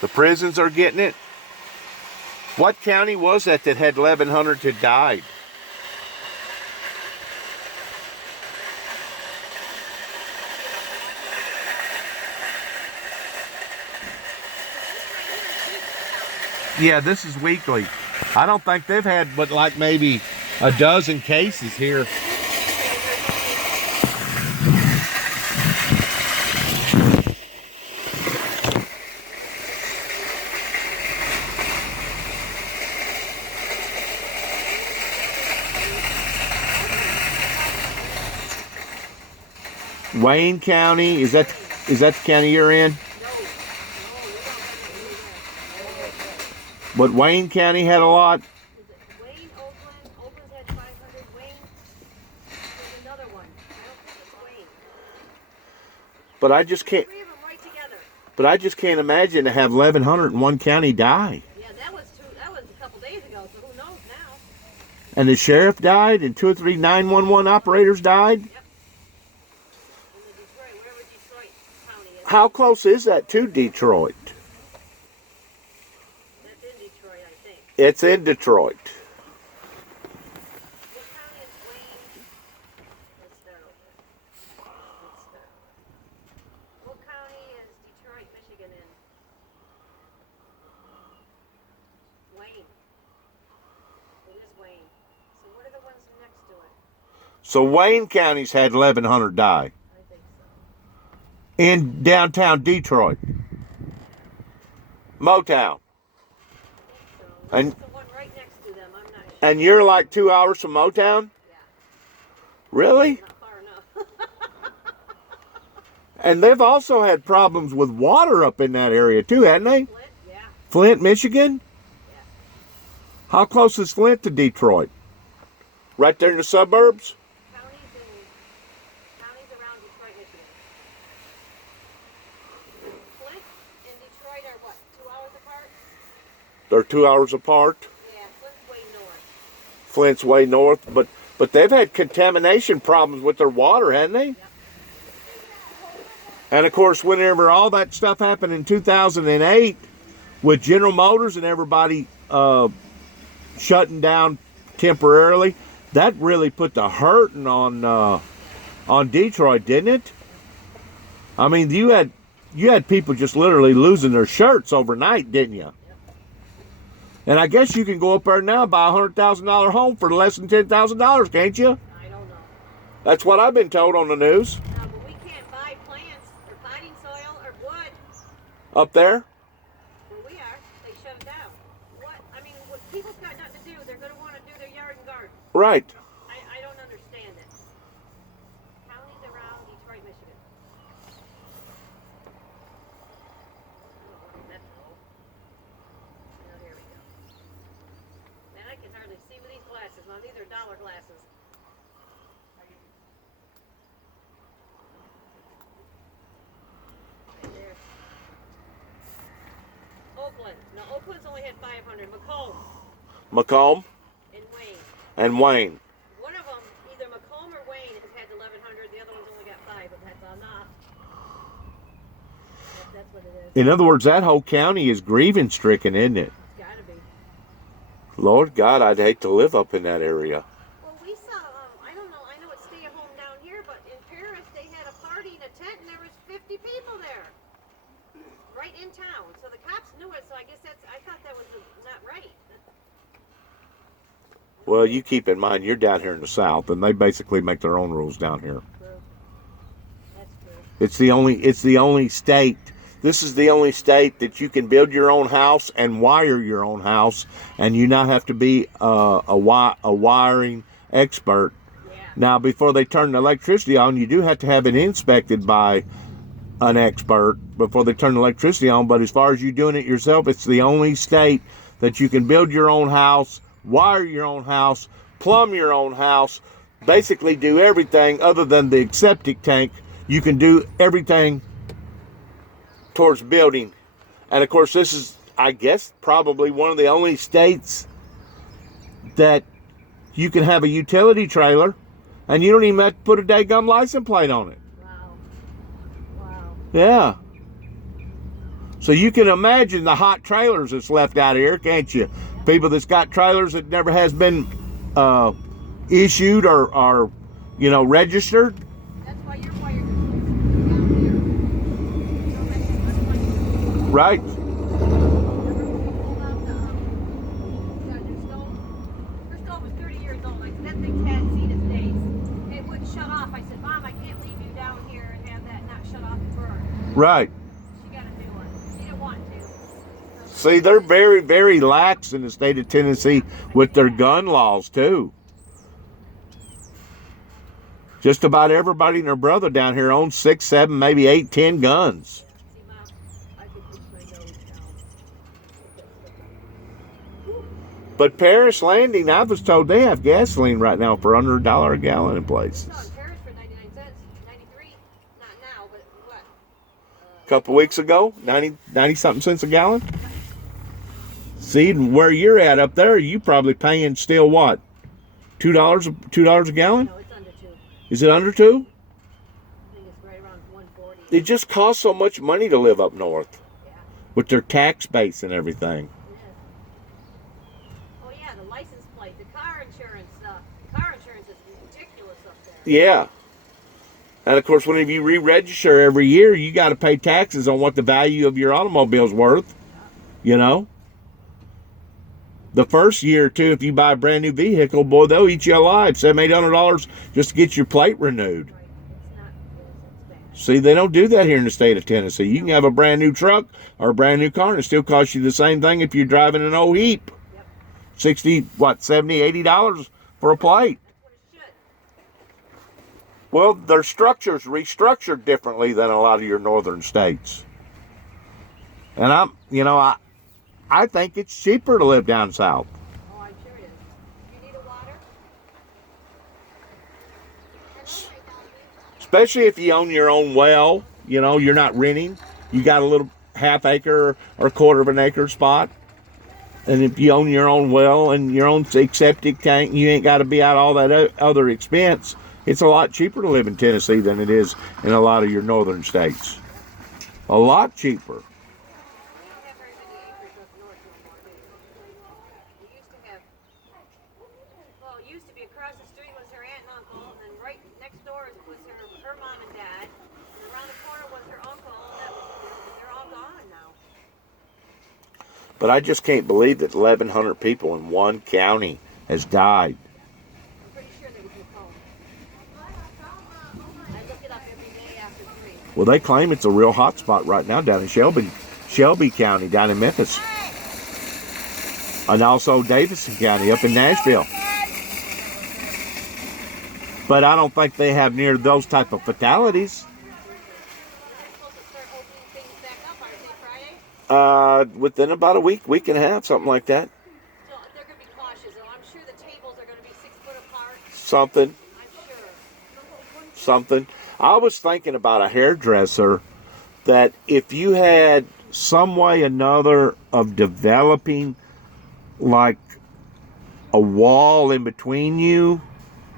The prisons are getting it. What county was that had 1,100 that died? Yeah, this is weekly. I don't think they've had but like maybe a dozen cases here. Wayne County, is that the county you're in? But Wayne County had a lot. Wayne, Oakland's had 500. Wayne, there's another one. I don't think it's Wayne. But I just can't. Three of them right together. But I just can't imagine to have 1,100 in one county die. Yeah, that was a couple days ago. So who knows now? And the sheriff died, and 2 or 3 911 operators died. Yep. In the Detroit, whatever Detroit County is. How close is that to Detroit? That's in Detroit, I think. It's in Detroit. What county is Wayne? Let's start over. What county is Detroit, Michigan in? Wayne. It is Wayne. So what are the ones next to it? So Wayne County's had 1,100 die. I think so. In downtown Detroit. Motown. So And- that's the one right next to them. I'm not sure. And you're like 2 hours from Motown? Yeah, Really? not far enough. And they've also had problems with water up in that area too, hadn't they? Flint, yeah. Flint, Michigan? Yeah. How close is Flint to Detroit? Right there in the suburbs? Counties around Detroit, Michigan. Flint and Detroit are what, 2 hours apart? They're 2 hours apart. Yeah, Flint's way north. Flint's way north, but they've had contamination problems with their water, haven't they? Yep. And of course, whenever all that stuff happened in 2008 with General Motors and everybody shutting down temporarily, that really put the hurting on Detroit, didn't it? I mean, you had people just literally losing their shirts overnight, didn't you? And I guess you can go up there now and buy a $100,000 home for less than $10,000, can't you? I don't know. That's what I've been told on the news. No, but we can't buy plants or potting soil or wood Up there. where we are. They shut it down. What? I mean, what people's got nothing to do. They're going to want to do their yard and garden. Right. I don't understand it. Counties around Detroit, Michigan. Metro. Oh, here we go. Man, I can hardly see with these glasses. Now, these are dollar glasses. Right there. Oakland. Now, Oakland's only had 500. Macomb Macomb and Wayne. and Wayne. One of them, either Macomb or Wayne, has had 1,100. The other one's only got 5, but that's enough. That's what it is. In other words, that whole county is grieving stricken, isn't it? It's gotta be. Lord God, I'd hate to live up in that area. Well, we saw, I don't know, I know it's stay at home down here, but in Paris they had a party in a tent and there was 50 people there. Right in town. So the cops knew it, so I guess I thought that was not right. Well, you keep in mind, you're down here in the South, and they basically make their own rules down here. True. That's true. It's the only state. This is the only state that you can build your own house and wire your own house, and you not have to be a wiring expert. Yeah. Now, before they turn the electricity on, you do have to have it inspected by an expert before they turn the electricity on. But as far as you doing it yourself, it's the only state that you can build your own house, wire your own house, plumb your own house, basically do everything other than the septic tank. You can do everything towards building. And of course, this is, I guess, probably one of the only states that you can have a utility trailer and you don't even have to put a daggum license plate on it. Wow. Wow. Yeah. So you can imagine the hot trailers that's left out here, can't you? People that's got trailers that never has been issued or registered. That's why your wires are down here. So that's like Right. Her stove was 30 years old. I said, that thing's had seen its days. It wouldn't shut off. I said, Mom, I can't leave you down here and have that not shut off and burn. Right. She got a new one. She didn't want to. See, they're very, very lax in the state of Tennessee with their gun laws, too. Just about everybody and their brother down here owns 6, 7, maybe 8, 10 guns. See, Mom, I could push my nose down. But Paris Landing, I was told they have gasoline right now for under $1 a gallon in No, places. in Paris for 99 cents. 93. Not now, but what? A couple weeks ago, 90 something cents a gallon. See, where you're at up there, you probably paying still what? $2 a gallon? No, it's under 2. Is it under 2? I think it's right around 140. It just costs so much money to live up north Yeah. with their tax base and everything. It is. Oh yeah, the license plate, the car insurance stuff. Car insurance is ridiculous up there. Yeah. And of course, whenever you re-register every year, you got to pay taxes on what the value of your automobile's worth. You know? The first year or two, if you buy a brand new vehicle, boy, they'll eat you alive. $700, $800 just to get your plate renewed. Right. It's not it's bad. See, they don't do that here in the state of Tennessee. You can have a brand new truck or a brand new car, and it still costs you the same thing if you're driving an old Heap. Yep. $60, $70, $80 for a plate. That's what it should. Well, their structure's restructured differently than a lot of your northern states. And I think it's cheaper to live down south. Oh, I'm sure it is. You need a water? Especially if you own your own well, you're not renting. You got a little half acre or quarter of an acre spot. And if you own your own well and your own septic tank, you ain't got to be out all that other expense. It's a lot cheaper to live in Tennessee than it is in a lot of your northern states. A lot cheaper. We don't have very many acres up north no more, do we? We used to have, well, it used to be across the street was her aunt and uncle, and then right next door was her mom and dad, and around the corner was her uncle, and they're all gone now. But I just can't believe that 1,100 people in one county has died. I'm pretty sure there was Nicole. I look it up every day after 3. Well, they claim it's a real hot spot right now down in Shelby County, down in Memphis. And also Davidson County up in Nashville. But I don't think they have near those type of fatalities. They're supposed to start opening things back up, aren't they, Friday? Within about a week and a half, something like that. So they're going to be cautious, though. I'm sure the tables are going to be 6 foot apart. Something. I'm sure. Something. I was thinking about a hairdresser that if you had some way or another of developing like a wall in between you,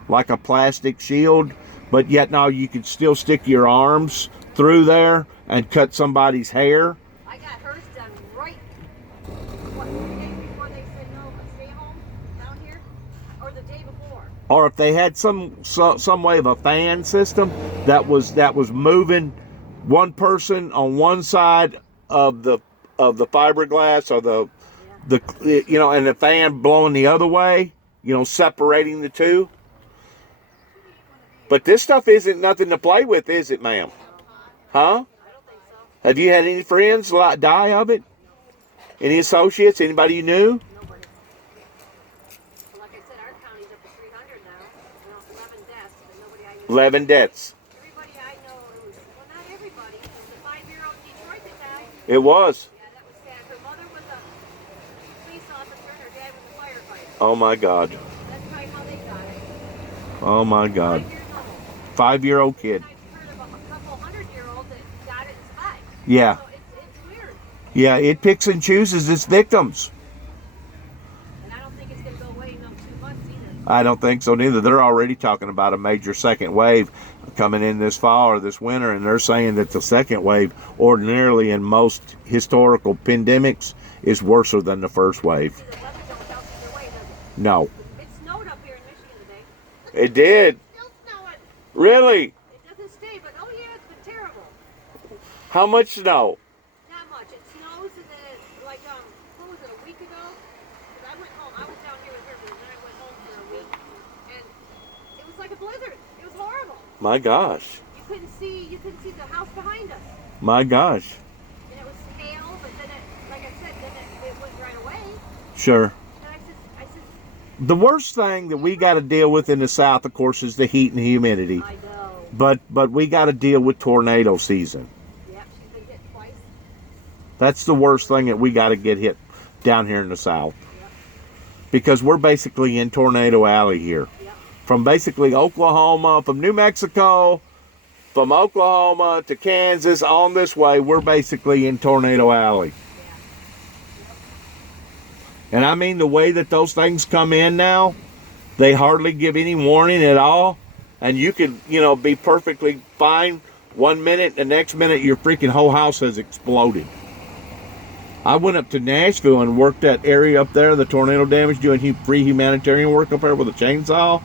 like a plastic shield, but yet now you could still stick your arms through there and cut somebody's hair. I got hers done right, 3 days before they said no, stay home down here? Or the day before? Or if they had some way of a fan system that was moving one person on one side of the fiberglass or and the fan blowing the other way, separating the two. But this stuff isn't nothing to play with, is it, ma'am? Huh? I don't think so. Have you had any friends die of it? Any associates? Anybody you knew? Nobody. Like I said, our county's up to 300 now. 11 deaths, but nobody I know. 11 deaths. Everybody I know, well, not everybody. It was a 5-year-old in Detroit that died. It was. Yeah, that was sad. Her mother was a police officer and her dad was a firefighter. Oh my God. That's probably how they got it. Oh my God. 5 years old. 5-year-old kid. I've heard of a couple 100-year-olds that got it in spite. Yeah. So it's weird. Yeah, it picks and chooses its victims. And I don't think it's going to go away in 2 months either. I don't think so neither. They're already talking about a major second wave coming in this fall or this winter, and they're saying that the second wave, ordinarily in most historical pandemics, is worse than the first wave. See, the weather don't tell either way, does it? No. It snowed up here in Michigan today. It did. Still snowing. Really? It doesn't stay, but oh yeah, it's been terrible. How much snow? Not much. It snows and then it, like, what was it, a week ago? 'Cause I went home. I was down here with her, but then I went home for a week. And it was like a blizzard. It was horrible. My gosh. You couldn't see the house behind us. My gosh. And it was hail, but then it, like I said, then it went right away. Sure. And I said, The worst thing that we got to deal with in the South, of course, is the heat and humidity. I know. But we got to deal with tornado season. Yep, she's been hit twice. That's the worst thing that we got to get hit down here in the South. Yep. Because we're basically in Tornado Alley here. Yep. From basically Oklahoma, from New Mexico, from Oklahoma to Kansas, on this way, we're basically in Tornado Alley. And I mean, the way that those things come in now, they hardly give any warning at all. And you could, be perfectly fine 1 minute, the next minute your freaking whole house has exploded. I went up to Nashville and worked that area up there, the tornado damage, doing free humanitarian work up there with a chainsaw.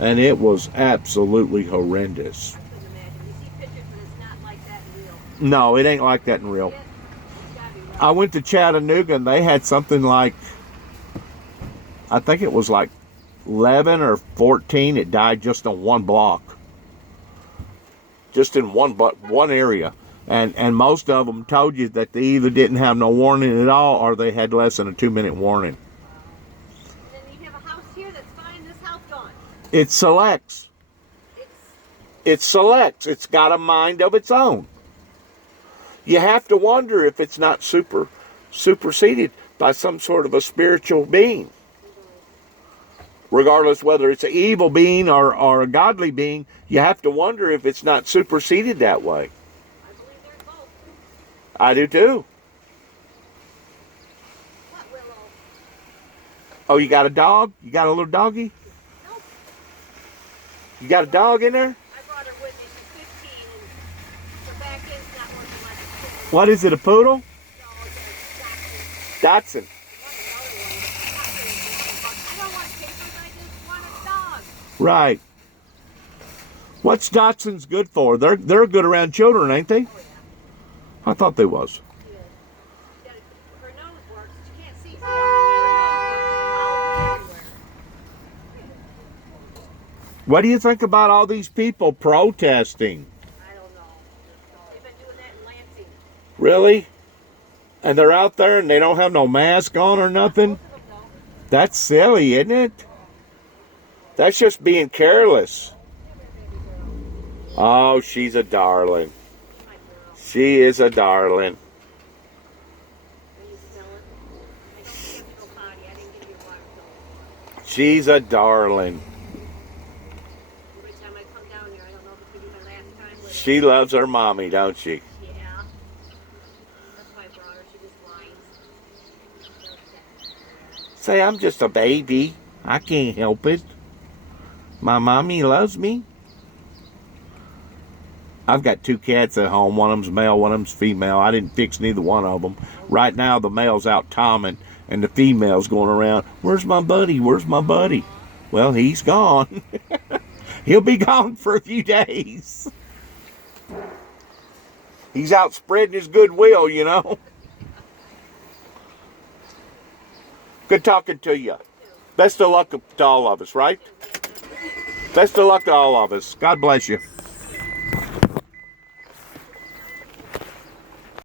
And it was absolutely horrendous. I couldn't imagine. You see pictures, but it's not like that in real. No, it ain't like that in real. It's gotta be rough. I went to Chattanooga and they had something like, I think it was like 11 or 14. It died just on one block. Just in one area. And most of them told you that they either didn't have no warning at all or they had less than a 2-minute warning. And then you have a house here that's fine, this house gone. It selects. It's It selects. It's got a mind of its own. You have to wonder if it's not superseded by some sort of a spiritual being. Regardless whether it's an evil being or a godly being, you have to wonder if it's not superseded that way. I believe there's both. I do too. What, Willow? Oh, you got a dog? You got a little doggy? Nope. You got a dog in there? I brought her with me. She's 15 and her back end's not working like it should. What is it, a poodle? No, it's a Dachshund. Dachshund. I don't want papers, I just want a dog. Right. What's Dachshunds good for? They're good around children, ain't they? Oh, yeah. I thought they was. Yeah. Her nose works. She can't see. So her nose works. She follows me everywhere. What do you think about all these people protesting? I don't know. They've been doing that in Lansing. Really? And they're out there and they don't have no mask on or nothing? Most of them don't. That's silly, isn't it? That's just being careless. Oh, she's a darling. My girl. She is a darling. Can you smell it? I don't think you have to go potty. I didn't give you a water pill. She's a darling. Every time I come down here, I don't know if it's going to be my last time with She loves her mommy, don't she? Yeah. That's why I brought her. She just whines. Say, I'm just a baby. I can't help it. My mommy loves me. I've got 2 cats at home. One of them's male, one of them's female. I didn't fix neither one of them. Right now, the male's out tomming, and the female's going around, where's my buddy? Where's my buddy? Well, he's gone. He'll be gone for a few days. He's out spreading his goodwill, you know. Good talking to you. Best of luck to all of us, right? Best of luck to all of us. God bless you.